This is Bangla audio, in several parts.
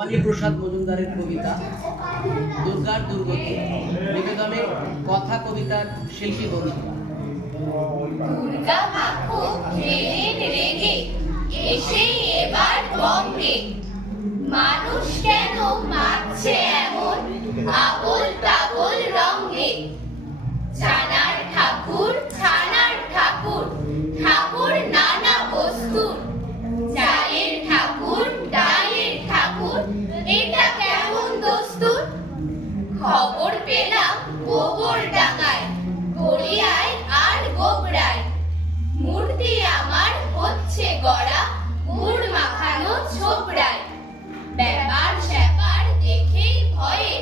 বাণী প্রসাদ মজুমদারের কবিতা দুর্গার দুর্গতি নিবেদনের কথা কবিতার শিল্পী ভূমিকা। দুর্গা মাখো ট্রেনের রেগে এসেই এবার বঙ্গে, মানুষ কেন মারছে এমন আবোল তাবোল রঙে। ছানার ঠাকুর ঠাকুর নানা বস্তুর, চালের ঠাকুর ডালের ঠাকুর, এটা কেমন দস্তুর। খবর পেলাম গোবর ডাঙায়, গড়িয়ায় আর গোবরায়, মূর্তি আমার হচ্ছে গড়া গুড় মাখানো ছোবড়ায়। ব্যাপার স্যাপার দেখেই ভয়ে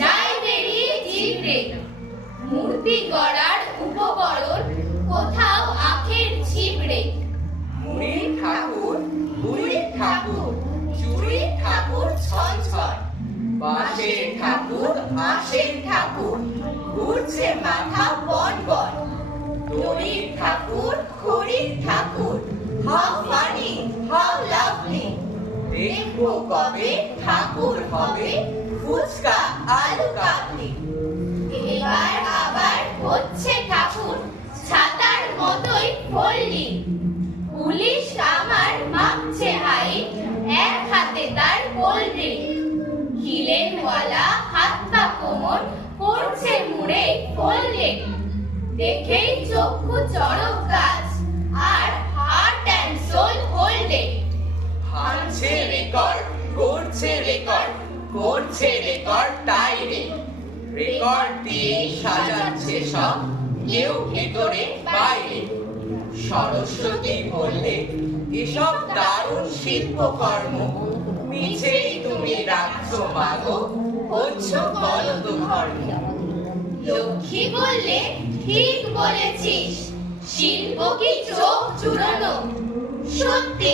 যায় বেরিয়ে জিভরে, মূর্তি গড়ার উপকরণ কোথাও আখের ছিবড়ে। মুড়ি ঠাকুর চুরি ঠাকুর ছন, বাঁশের ঠাকুর আঁশের ঠাকুর, ঘুরছে মাথা বন বন। দড়ির ঠাকুর খড়ির ঠাকুর, হাউ ফানি হাউ লাভলি। দেখবো কবে ঠাকুর হবে ফুচকা আলু কাবলি। এবার আবার হচ্ছে ঠাকুর ছাতার মতোই ফললি, পুলিশ আমার মাপছে হাইট, এক হাতে তার পোল্ট্রি। হিলেনওয়ালা হাত পা কোমর করছে মুড়ে ফোল্ডেড, দেখেই চক্ষু চড়ক গাছ আর হার্ট অ্যান্ড সোল হোল্ডেড। ভাঙছে রেকর্ড করছে রেকর্ড টাইরে। রেকর্ড দিয়ে সাজাচ্ছে সব কেউ ভেতরে বাইরে। সরস্বতী বললে এসব দারুণ শিল্পকর্ম, মিছেই তুমি রাখছো মাগো হচ্ছ গলত ধর্ম। লক্ষ্মী বললে ঠিক বলেছিস, শিল্প কি চোখ চুরানো। সত্যি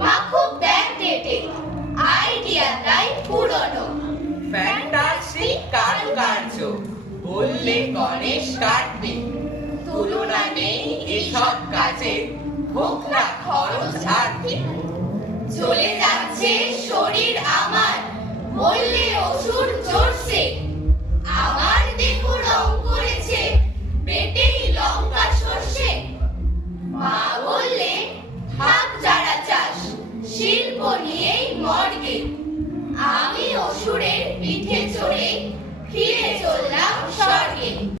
মাখো ব্যাকডেটে, আইডিয়া তাই পুরনো। ফ্যান্টাস্টিক কারুকার্য বললে গণেশ কার্তিক, তুলনা নেই এসব কাজে, হোক না খরচ আর্থিক। চলে যাচ্ছে শরীর আমার, বললে অসুর জোরসে, আমার